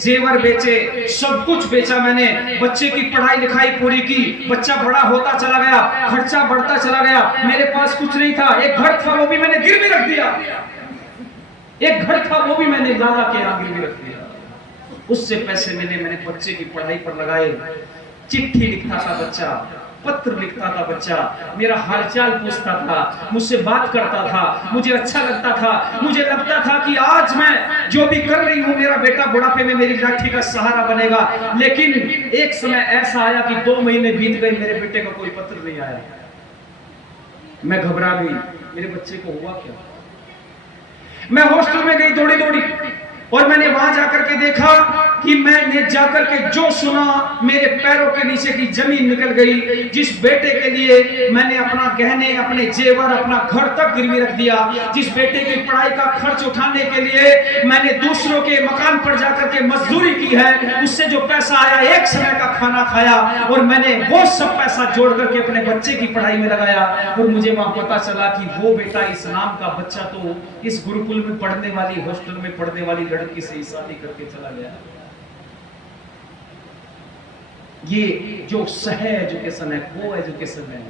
जेवर बेचे, सब कुछ बेचा मैंने, बच्चे की पढ़ाई लिखाई पूरी की, बच्चा बड़ा होता चला गया, खर्चा बढ़ता चला गया, मेरे पास कुछ नहीं था, एक घर था वो भी मैंने गिरवी रख दिया, एक घर था वो भी मैंने लाला के यहाँ गिरवी रख दिया, उससे पैसे मैंने बच्चे की पढ़ाई पर लगाए। चिट्ठी लिखता था बच्चा, पत्र लिखता था बच्चा, मेरा हालचाल पूछता था, मुझसे बात करता था, मुझे अच्छा लगता था, मुझे लगता था कि आज मैं जो भी कर रही हूँ मेरा बेटा बुढ़ापे में मेरी लाठी का सहारा बनेगा। लेकिन एक समय ऐसा आया कि 2 महीने बीत गए, मेरे बेटे का कोई पत्र नहीं आया। मैं घबरा गई, मेरे बच्चे को हुआ क्या? मैं हॉस्टल में गई दौड़ी दौड़ी, और मैंने वहां जाकर के देखा कि मैंने जाकर के जो सुना, मेरे पैरों के नीचे की जमीन निकल गई। जिस बेटे के लिए मैंने अपना गहने, अपने जेवर, अपना घर तक गिरवी रख दिया, जिस बेटे की पढ़ाई का खर्च उठाने के लिए मैंने दूसरों के मकान पर जाकर के मजदूरी की है, उससे जो पैसा आया, एक समय का खाना खाया, और मैंने वो सब पैसा जोड़ करके अपने बच्चे की पढ़ाई में लगाया। और मुझे वहां पता चला कि वो बेटा, इस नाम का बच्चा तो इस गुरुकुल में पढ़ने वाली, हॉस्टल में पढ़ने वाली लड़की से शादी करके चला गया। ये जो सह एजुकेशन है, को एजुकेशन है,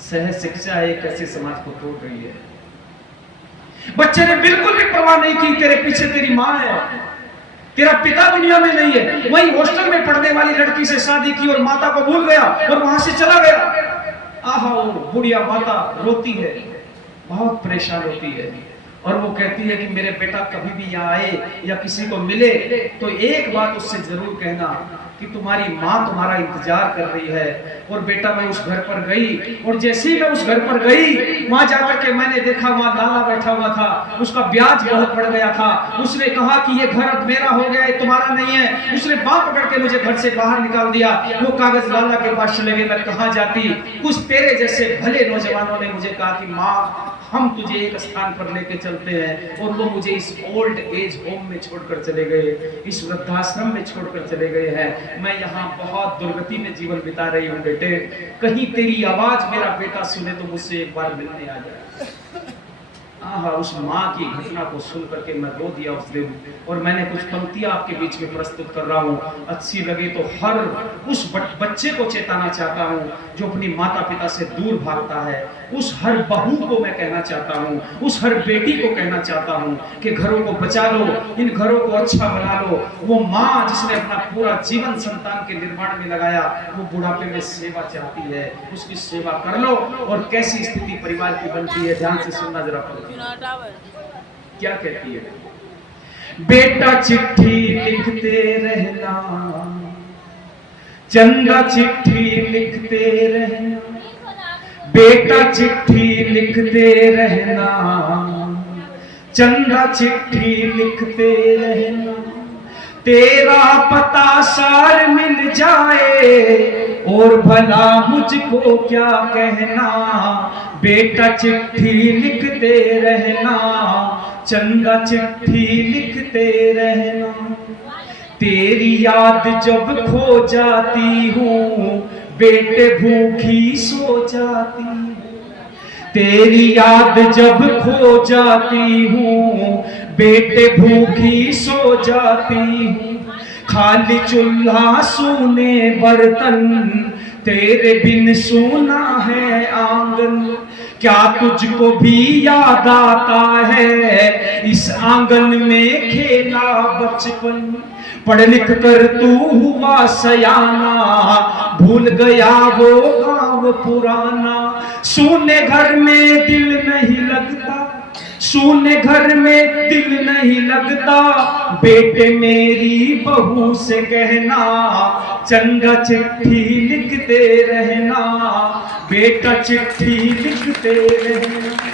सह शिक्षा एक ऐसे समाज को तोड़ रही है। बच्चे ने बिल्कुल भी परवाह नहीं की, तेरे पीछे तेरी माँ है, तेरा पिता दुनिया में नहीं है, वही हॉस्टल में पढ़ने वाली लड़की से शादी की और माता को भूल गया और वहां से चला गया। आहा, वो बुढ़िया माता रोती है, बहुत परेशान होती है, और वो कहती है कि मेरे बेटा कभी भी यहाँ आए या किसी को मिले तो एक बात उससे जरूर कहना कि तुम्हारी माँ तुम्हारा इंतजार कर रही है। और बेटा, मैं उस घर पर गई, और जैसे ही मैं उस घर पर गई, वहां जाकर के मैंने देखा वहां लाला बैठा हुआ था, उसका ब्याज बहुत बढ़ गया था। उसने कहा कि ये घर अब मेरा हो गया है, तुम्हारा नहीं है। उसने बांह पकड़ के मुझे घर से बाहर निकाल दिया। वो कागज लाला के पास चले गए, मैं कहाँ जाती। कुछ तेरे जैसे भले नौजवानों ने मुझे कहा कि माँ, हम तुझे एक स्थान पर लेके चलते हैं, और वो मुझे इस ओल्ड एज होम में छोड़कर चले गए, इस वृद्धाश्रम में छोड़कर चले गए हैं। मैं यहाँ बहुत दुर्गति में जीवन बिता रही हूँ बेटे, कहीं तेरी आवाज मेरा बेटा सुने तो मुझसे एक बार मिलने आ जाए। आहा, उस माँ की घटना को सुन करके मैं रो दिया उस दिन। और मैंने कुछ पंक्तियां आपके बीच में प्रस्तुत कर रहा हूँ, अच्छी लगे तो हर उस बच्चे को चेताना चाहता हूँ जो अपनी माता पिता से दूर भागता है, उस हर बहू को मैं कहना चाहता हूँ, उस हर बेटी को कहना चाहता हूँ कि घरों को बचा लो, इन घरों को अच्छा बना लो। वो माँ जिसने अपना पूरा जीवन संतान के निर्माण में लगाया, वो बुढ़ापे में सेवा चाहती है, उसकी सेवा कर लो। और कैसी स्थिति परिवार की बनती है, ध्यान से सुनना जरा पड़ेगा। क्या कहती है? बेटा चिट्ठी लिखते रहना, चंदा चिट्ठी लिखते रहना, बेटा चिट्ठी लिखते रहना, चंदा चिट्ठी लिखते रहना, तेरा पता सार मिल जाए और भला मुझको क्या कहना। बेटा चिट्ठी लिखते रहना, चंदा चिट्ठी लिखते रहना, तेरी याद जब खो जाती हूँ, बेटे भूखी सो जाती हूँ, तेरी याद जब खो जाती हूँ, बेटे भूखी सो जाती हूँ, खाली चूल्हा सूने बर्तन, तेरे बिन सोना है आंगन, क्या तुझको भी याद आता है इस आंगन में खेला बचपन। पढ़ लिख कर तू हुआ सयाना, भूल गया वो गाँव पुराना। सूने घर में दिल नहीं लगता, सूने घर में दिल नहीं लगता, बेटे मेरी बहू से कहना चंदा चिट्ठी लिखते रहना, बेटा चिट्ठी लिखते रहना।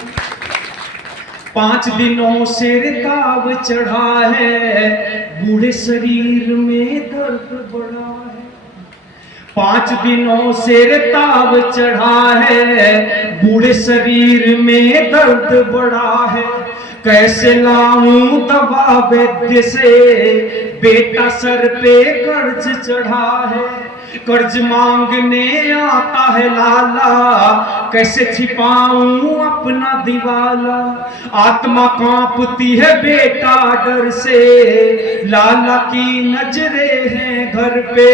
5 दिनों से रिताब चढ़ा है, बूढ़े शरीर में दर्द बढ़ा है। 5 दिनों से रिताब चढ़ा है, बूढ़े शरीर में दर्द बढ़ा है। कैसे लाऊं दवा वैद्य से, बेटा सर पे कर्ज चढ़ा है। कर्ज मांगने आता है लाला, कैसे छिपाऊं अपना दिवाला। आत्मा कांपती है बेटा डर से, लाला की नजरें हैं घर पे।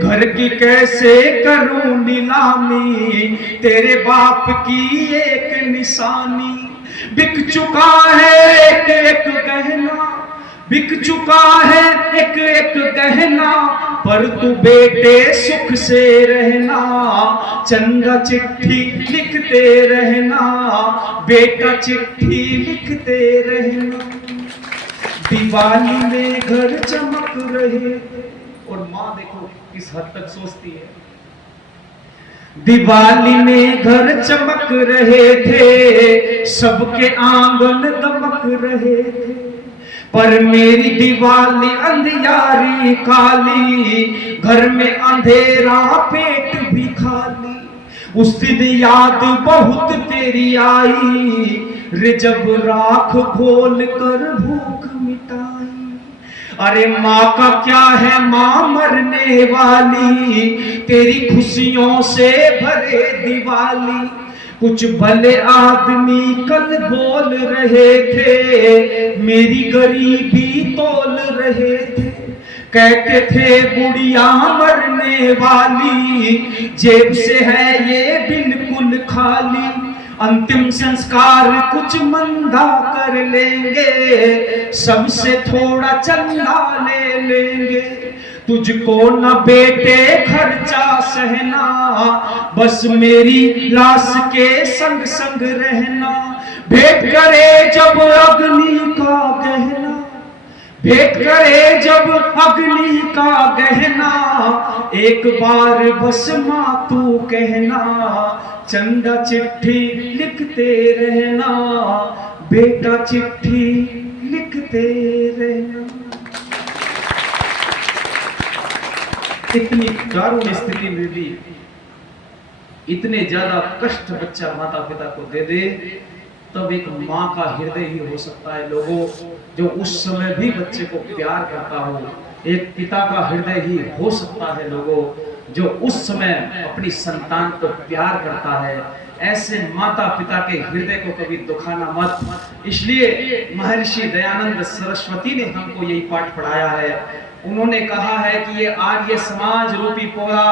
घर की कैसे करूं नीलामी, तेरे बाप की एक निशानी। बिक चुका है एक एक गहना, बिक चुका है एक एक गहना, पर तू बेटे सुख से रहना, चंदा चिट्ठी लिखते रहना, बेटा चिट्ठी लिखते रहना। दिवाली में घर चमक रहे, और माँ देखो किस हद तक सोचती है। दिवाली में घर चमक रहे थे, सबके आंगन दमक रहे थे, पर मेरी दिवाली अंधियारी काली, घर में अंधेरा पेट भी खाली। उस दिन याद बहुत तेरी आई, रे जब राख घोल कर भूख मिटाई। अरे माँ का क्या है, माँ मरने वाली, तेरी खुशियों से भरे दिवाली। कुछ भले आदमी कल बोल रहे थे, मेरी गरीबी तोल रहे थे। कहते थे बुढ़िया मरने वाली, जेब से है ये बिल्कुल खाली। अंतिम संस्कार कुछ मंदा कर लेंगे, सबसे थोड़ा चंदा ले लेंगे। तुझको न बेटे खर्चा सहना, बस मेरी लाश के संग संग रहना। भेंट करे जब अग्नि का गहना, भेंट करे जब अग्नि का गहना, एक बार बस माँ तू कहना, चंदा चिट्ठी लिखते रहना, बेटा चिट्ठी लिखते रहना। इतनी दारुण स्थिति में भी इतने ज्यादा कष्ट बच्चा माता पिता को दे दे, तब एक माँ का हृदय ही हो सकता है लोगों, जो उस समय भी बच्चे को प्यार करता हो। एक पिता का हृदय ही हो सकता है लोगों, जो उस समय अपनी संतान को प्यार करता है। ऐसे माता पिता के हृदय को कभी दुखाना मत। इसलिए महर्षि दयानंद सरस्वती ने हमको यही पाठ पढ़ाया है। उन्होंने कहा है कि ये आर्य समाज रूपी पौधा,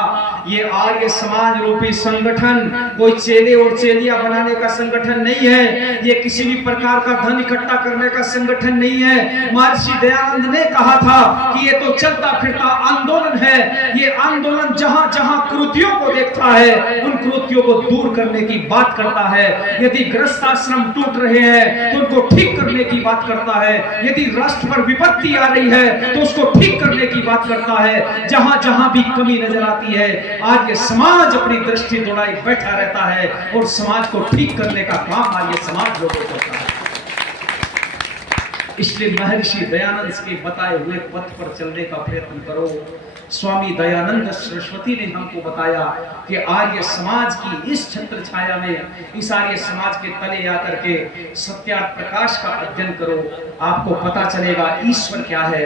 ये आर्य समाज रूपी संगठन कोई चेले और चेलियां बनाने का संगठन नहीं है, ये किसी भी प्रकार का धन इकट्ठा करने का संगठन नहीं है। महर्षि दयानंद ने कहा था कि ये तो चलता फिरता आंदोलन है। ये आंदोलन जहां जहां कुरीतियों को देखता है, उन कुरीतियों को दूर करने की बात करता है। यदि गृहस्थ आश्रम टूट रहे हैं तो उनको ठीक करने की बात करता है। यदि राष्ट्र पर विपत्ति आ रही है तो उसको ठीक करने की बात करता है। जहां जहां भी कमी नजर आती है, आज ये समाज अपनी दृष्टि दौड़ाई बैठा रहता है और समाज को ठीक करने का काम आज ये समाज लोगों को करता है। इसलिए महर्षि दयानंद के बताए हुए पथ पर चलने का प्रयत्न करो। स्वामी दयानंद सरस्वती ने हमको बताया कि आर्य समाज की इस छत्र छाया में, इस आर्य समाज के तले आकर के सत्यार्थ प्रकाश का अध्ययन करो। आपको पता चलेगा ईश्वर क्या है,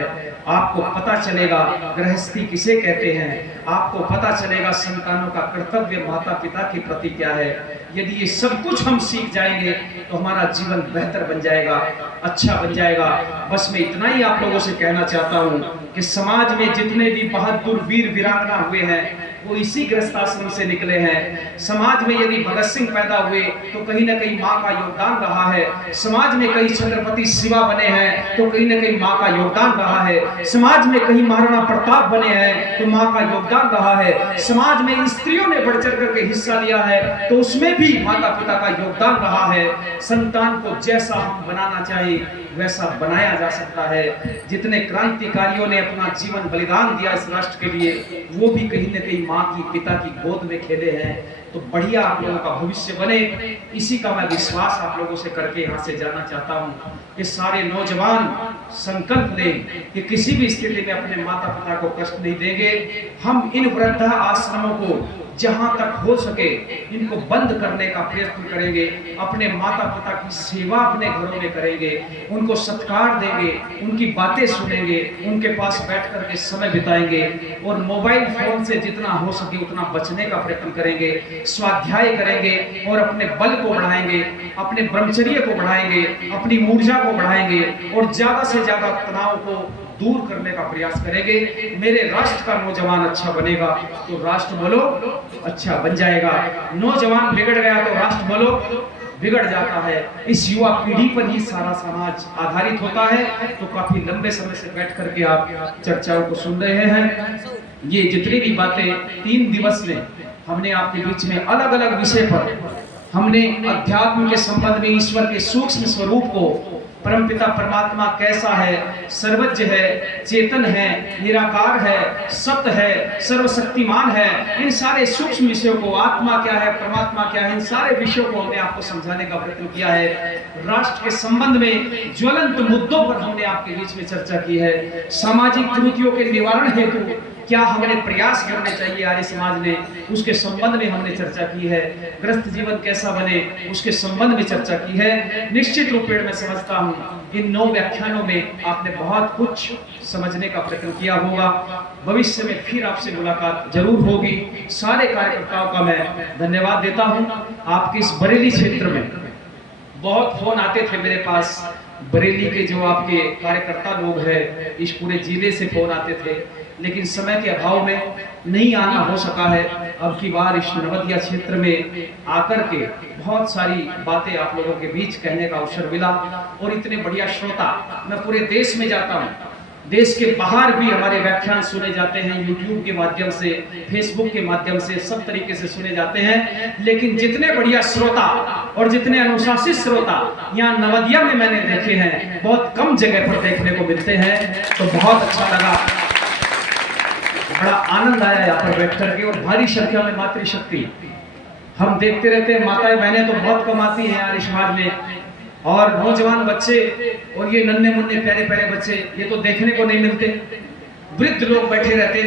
आपको पता चलेगा गृहस्थी किसे कहते हैं, आपको पता चलेगा संतानों का कर्तव्य माता पिता के प्रति क्या है। यदि ये सब कुछ हम सीख जाएंगे तो हमारा जीवन बेहतर बन जाएगा, अच्छा बन जाएगा। बस मैं इतना ही आप लोगों से कहना चाहता हूँ कि समाज में जितने भी बहादुर वीर वीरांगना हुए हैं वो इसी गृहस्थ आश्रम से निकले हैं। समाज में यदि भगत सिंह पैदा हुए तो कहीं ना कहीं माँ का योगदान रहा है। समाज में कहीं छत्रपति शिवा बने हैं तो कहीं ना कहीं माँ का योगदान रहा है। समाज में कहीं महाराणा प्रताप बने हैं तो माँ का योगदान रहा है। समाज में स्त्रियों ने बढ़ चढ़ करके हिस्सा लिया है तो उसमें भी माता पिता का योगदान रहा है। संतान को जैसा हम बनाना चाहिए वैसा बनाया जा सकता है। जितने क्रांतिकारियों ने अपना जीवन बलिदान दिया इस राष्ट्र के लिए वो भी कहीं न कहीं माँ की पिता की गोद में खेले हैं। तो बढ़िया आप लोगों का भविष्य बने, इसी का मैं विश्वास आप लोगों से करके यहाँ से जाना चाहता हूँ कि सारे नौजवान संकल्प लें कि किसी भी स्थिति में अपने माता पिता को कष्ट नहीं देंगे। हम इन वृद्धा आश्रमों को जहां तक हो सके इनको बंद करने का प्रयत्न करेंगे। अपने माता पिता की सेवा अपने घरों में करेंगे, उनको सत्कार देंगे, उनकी बातें सुनेंगे, उनके पास बैठ करके समय बिताएंगे और मोबाइल फोन से जितना हो सके उतना बचने का प्रयत्न करेंगे। स्वाध्याय करेंगे और अपने बल को बढ़ाएंगे, अपने ब्रह्मचर्य को बढ़ाएंगे, अपनी ऊर्जा को बढ़ाएंगे और ज्यादा से ज्यादा तनाव को दूर करने का प्रयास करेंगे। मेरे राष्ट्र का नौजवान अच्छा बनेगा तो राष्ट्र बोलो अच्छा बन जाएगा। नौजवान बिगड़ गया तो राष्ट्र बोलो बिगड़ जाता है। इस युवा पीढ़ी पर ही सारा समाज आधारित होता है। तो काफी लंबे समय से बैठ करके आप चर्चाओं को सुन रहे हैं। ये जितनी भी बातें 3 दिवस में हमने आपके बीच में अलग अलग विषय पर हमने अध्यात्म के संबंध में ईश्वर के सूक्ष्म स्वरूप को, परमपिता परमात्मा कैसा है, सर्वज्ञ है, चेतन है, निराकार है, सत्य है, सर्वशक्तिमान है, इन सारे सूक्ष्म विषयों को, आत्मा क्या है, परमात्मा क्या है, इन सारे विषयों को हमने आपको समझाने का प्रयत्न किया है। राष्ट्र के संबंध में ज्वलंत मुद्दों पर हमने आपके बीच में चर्चा की है। सामाजिक कुरीतियों के निवारण हेतु क्या हमें प्रयास करने चाहिए आर्य समाज ने, उसके संबंध में हमने चर्चा की है। गृहस्थ जीवन कैसा बने उसके संबंध में चर्चा की है। निश्चित रूप में मैं समझता हूं इन 9 व्याख्यानों में आपने बहुत कुछ समझने का प्रयत्न किया होगा। भविष्य में फिर आपसे मुलाकात जरूर होगी। सारे कार्यकर्ताओं का मैं धन्यवाद देता हूं। आपके इस बरेली क्षेत्र में बहुत फोन आते थे मेरे पास, बरेली के जो आपके कार्यकर्ता लोग हैं, इस पूरे जिले से फोन आते थे, लेकिन समय के अभाव में नहीं आना हो सका है। अब की बार इस नवदिया क्षेत्र में आकर के बहुत सारी बातें आप लोगों के बीच कहने का अवसर मिला और इतने बढ़िया श्रोता, मैं पूरे देश में जाता हूँ, देश के बाहर भी हमारे व्याख्यान सुने जाते हैं, यूट्यूब के माध्यम से, फेसबुक के माध्यम से, सब तरीके से सुने जाते हैं। लेकिन जितने बढ़िया श्रोता और जितने अनुशासित श्रोता यहाँ नवदिया में मैंने देखे हैं, बहुत कम जगह पर देखने को मिलते हैं। तो बहुत अच्छा लगा, बड़ा आनंद आया यहाँ पर बैठ करके और भारी संख्या में मातृशक्ति हम देखते रहते हैं। माताएं बहनें तो बहुत कम आती हैं आर्य समाज में, और नौजवान बच्चे और ये नन्हे मुन्ने प्यारे प्यारे बच्चे ये तो देखने को नहीं मिलते। वृद्ध लोग बैठे रहते हैं।